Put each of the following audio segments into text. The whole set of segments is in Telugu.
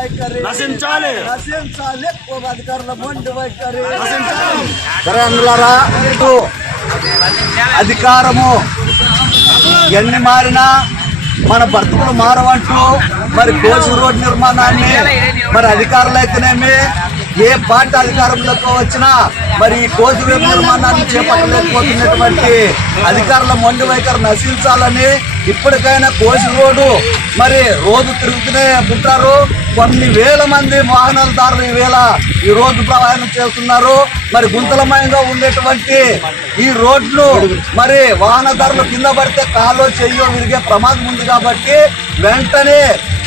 వైఖరి నశించాలి. అధికారుల మొండి వైఖరి అధికారము ఎన్ని మారినా మన బ్రతుకులు మారవంటూ మరి కోసి రోడ్డు నిర్మాణాన్ని మరి అధికారులు అయితేనేమి ఏ పార్టీ అధికారంలోకి వచ్చినా మరి ఈ కోసి రోడ్డు నిర్మాణాన్ని చేపట్టలేకపోతున్నటువంటి అధికారుల మొండి వైఖరి నశించాలని ఇప్పటికైనా కోసి రోడ్డు మరి రోజు తిరుగుతూనే ఉంటారు. కొన్ని వేల మంది వాహనదారులు ఈ రోజు ప్రయాణం చేస్తున్నారు. మరి గుంతలమయంగా ఉండేటువంటి ఈ రోడ్లు మరి వాహనదారులు కింద పడితే కాలో చెయ్యో విరిగే ప్రమాదం ఉంది కాబట్టి వెంటనే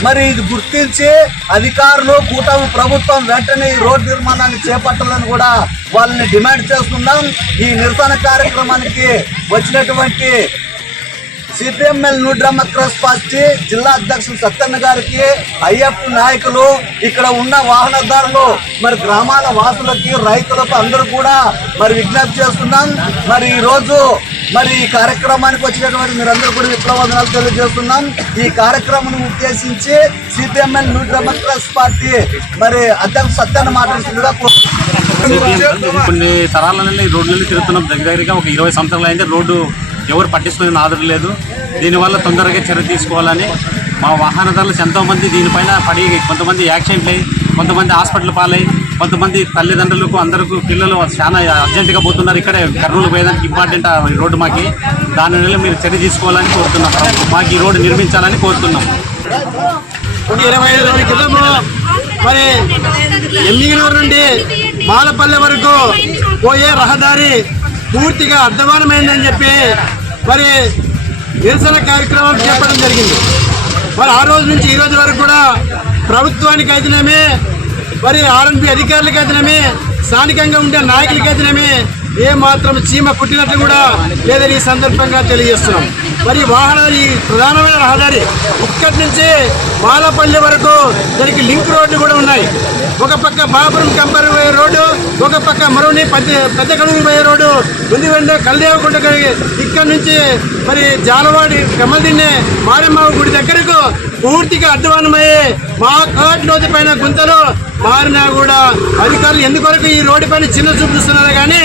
మరి ఇది గుర్తించి అధికారులు కూటమి ప్రభుత్వం వెంటనే ఈ రోడ్డు నిర్మాణాన్ని చేపట్టాలని కూడా వాళ్ళని డిమాండ్ చేస్తున్నాం. ఈ నిరసన కార్యక్రమానికి వచ్చినటువంటి సిపిఎంఎల్ న్యూ డెమోక్రసీ పార్టీ జిల్లా అధ్యక్షులు సత్యన్న గారికి, ఐఎఫ్ నాయకులు, ఇక్కడ ఉన్న వాహనదారులు, మరి గ్రామాల వాసులకి, రైతులకు అందరూ కూడా మరి విజ్ఞప్తి చేస్తున్నాం. మరి ఈరోజు మరి ఈ కార్యక్రమానికి వచ్చినటువంటి మీరందరూ కూడా విప్లవాదనాలు తెలియజేస్తున్నాం. ఈ కార్యక్రమాన్ని ఉద్దేశించి సిపిఎంఎల్ న్యూ డెమోక్రసీ పార్టీ మరి అధ్యక్షులు సత్యన్న మాట్లాడుతుండగా కొన్ని తరాల నుండి రోడ్లలో తిరుగుతున్నాం. దగ్గరగా ఒక 20 సంవత్సరాలు అయింది. రోడ్డు ఎవరు పట్టించుకునే ఆదరణ లేదు. దీనివల్ల తొందరగా చర్య తీసుకోవాలని మా వాహనదారులు ఎంతోమంది దీనిపైన పడి కొంతమంది యాక్సిడెంట్ అయ్యి, కొంతమంది హాస్పిటల్ పాలై, కొంతమంది తల్లిదండ్రులకు అందరికీ పిల్లలు చాలా అర్జెంటుగా పోతున్నారు. ఇక్కడే కర్నూలు పోయేదానికి ఇంపార్టెంట్ రోడ్డు మాకి. దాని వల్ల మీరు చర్య తీసుకోవాలని కోరుతున్నాం. మాకు ఈ రోడ్డు నిర్మించాలని కోరుతున్నాం. 25 రోజుల క్రితం మరి ఎమ్మిగనూరు నుండి మాలపల్లె వరకు పోయే రహదారి పూర్తిగా అధ్వానమైందని చెప్పి మరి నిరసన కార్యక్రమం చేపట్టడం జరిగింది. మరి ఆ రోజు నుంచి ఈ రోజు వరకు కూడా ప్రభుత్వానికి అయితేనేమి, మరి ఆర్ఎన్బి అధికారులకి అయితేనేమి, స్థానికంగా ఉండే నాయకులకి అయితేనేమి ఏ మాత్రం చీమ కుట్టినట్లు కూడా లేదని ఈ సందర్భంగా తెలియజేస్తున్నాం. మరి వాహనాలు ఈ ప్రధానమైన రహదారి ఇక్కడి నుంచి మాలపల్లి వరకు దానికి లింక్ రోడ్లు కూడా ఉన్నాయి. ఒక పక్క బాపురం కంపర్ పోయే రోడ్డు, ఒక పక్క మరోని పెద్ద కడుగు పోయే రోడ్డు ఉంది. వెంటనే కల్దేవకుంట ఇక్కడ నుంచి మరి జాలవాడి కమ్మదిన్నే మారెమ్మ గుడి దగ్గరకు పూర్తిగా అధ్వానమయ్యే మా కోటి పైన గుంతలు మారినా కూడా అధికారులు ఎందుకొరకు ఈ రోడ్డు పైన చిన్న చూపు చూస్తున్నారు కానీ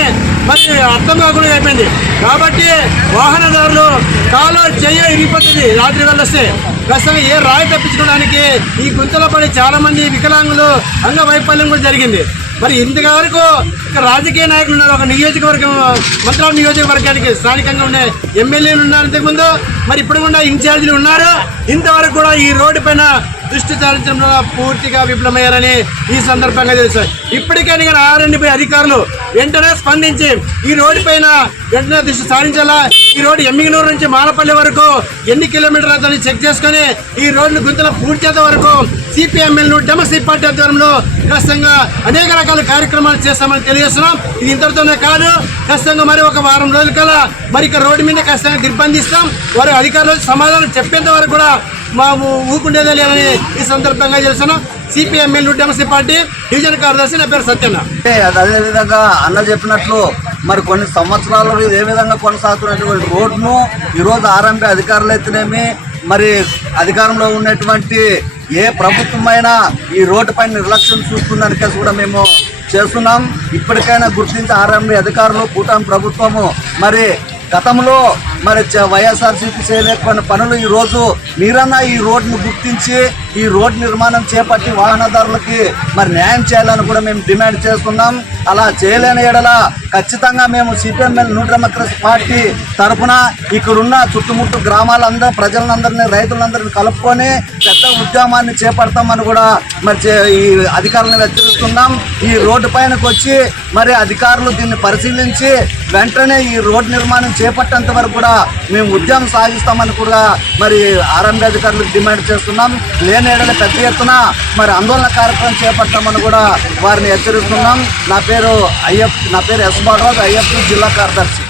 మరి అర్థం కాకుండా అయిపోయింది. కాబట్టి వాహనదారులు కాలో చెయ్య ఇరిగిపోతుంది. రాత్రి వెళ్ళొస్తే ఖచ్చితంగా ఏ రాయి తప్పించుకోవడానికి ఈ గుంతలో పడి చాలా మంది వికలాంగులు అంగవైఫల్యం కూడా జరిగింది. మరి ఇంతవరకు ఇక్కడ రాజకీయ నాయకులు ఉన్నారు. ఒక నియోజకవర్గం మంత్రాల నియోజకవర్గానికి స్థానికంగా ఉండే ఎమ్మెల్యేలు ఉన్నారు ఇంతకుముందు, మరి ఇప్పుడు కూడా ఇన్ఛార్జీలు ఉన్నారు. ఇంతవరకు కూడా ఈ రోడ్డు పైన దృష్టి సారించడంలో పూర్తిగా విఫలమయ్యారని ఈ సందర్భంగా తెలుసు. ఇప్పటికైనా ఆర్ఎన్బి అధికారులు వెంటనే స్పందించి ఈ రోడ్డు పైన వెంటనే దృష్టి సారించాలా. ఈ రోడ్డు ఎమ్మిగనూరు నుంచి మాలపల్లి వరకు ఎన్ని కిలోమీటర్లు అవుతుందని చెక్ చేసుకుని ఈ రోడ్డును గుంతలు పూర్తి చేసే వరకు సిపిఎంఎల్ డెమోక్రసీ పార్టీ ఆధ్వర్యంలో ఖచ్చితంగా అనేక రకాల కార్యక్రమాలు చేస్తామని తెలియజేస్తున్నాం. ఇది ఇంతటితోనే కాదు, ఖచ్చితంగా మరి ఒక వారం రోజుల కల్లా మరి ఇక్కడ రోడ్డు మీద ఖచ్చితంగా నిర్బంధిస్తాం. వారు అధికారులు సమాధానం చెప్పేంత వరకు కూడా మేము ఊకుండేదే లేదని ఈ సందర్భంగా చేస్తున్నాం. సిపిఎంఎల్ డెమోక్రసీ పార్టీ డివిజన్ కార్యదర్శి, నా పేరు సత్యన్న. అదేవిధంగా అన్న చెప్పినట్లు మరి కొన్ని సంవత్సరాలు ఏ విధంగా కొనసాగుతున్నటువంటి రోడ్ను ఈరోజు ఆర్ఎంబి అధికారులు అయితేనేమి, మరి అధికారంలో ఉన్నటువంటి ఏ ప్రభుత్వమైనా ఈ రోడ్డు పైన నిర్లక్ష్యం చూస్తుందని కూడా మేము చేస్తున్నాం. ఇప్పటికైనా గుర్తించి ఆర్ఎంబి అధికారులు, కూటమి ప్రభుత్వము మరి గతంలో మరి వైఎస్ఆర్సీపీ చేయలేకపోయిన పనులు ఈరోజు మీరన్నా ఈ రోడ్డును గుర్తించి ఈ రోడ్డు నిర్మాణం చేపట్టి వాహనదారులకి మరి న్యాయం చేయాలని కూడా మేము డిమాండ్ చేస్తున్నాం. అలా చేయలేని ఎడల ఖచ్చితంగా మేము సిపిఎంఎల్ న్యూ డెమోక్రసీ పార్టీ తరఫున ఇక్కడున్న చుట్టుముట్టు గ్రామాలందరూ ప్రజలందరినీ, రైతులందరినీ కలుపుకొని పెద్ద ఉద్యమాన్ని చేపడతామని కూడా మరి ఈ అధికారులను హెచ్చరిస్తున్నాం. ఈ రోడ్డు పైనకు వచ్చి మరి అధికారులు దీన్ని పరిశీలించి వెంటనే ఈ రోడ్డు నిర్మాణం చేపట్టేంత వరకు కూడా మేము ఉద్యమం సాగిస్తామని కూడా మరి ఆర్ఎంబి అధికారులకు డిమాండ్ చేస్తున్నాం. లేని ఏడల పెద్ద ఎత్తున మరి ఆందోళన కార్యక్రమం చేపట్టామని కూడా వారిని హెచ్చరిస్తున్నాం. నా పేరు ఎస్ బాలరాజు, ఐఎఫ్ జిల్లా కార్యదర్శి.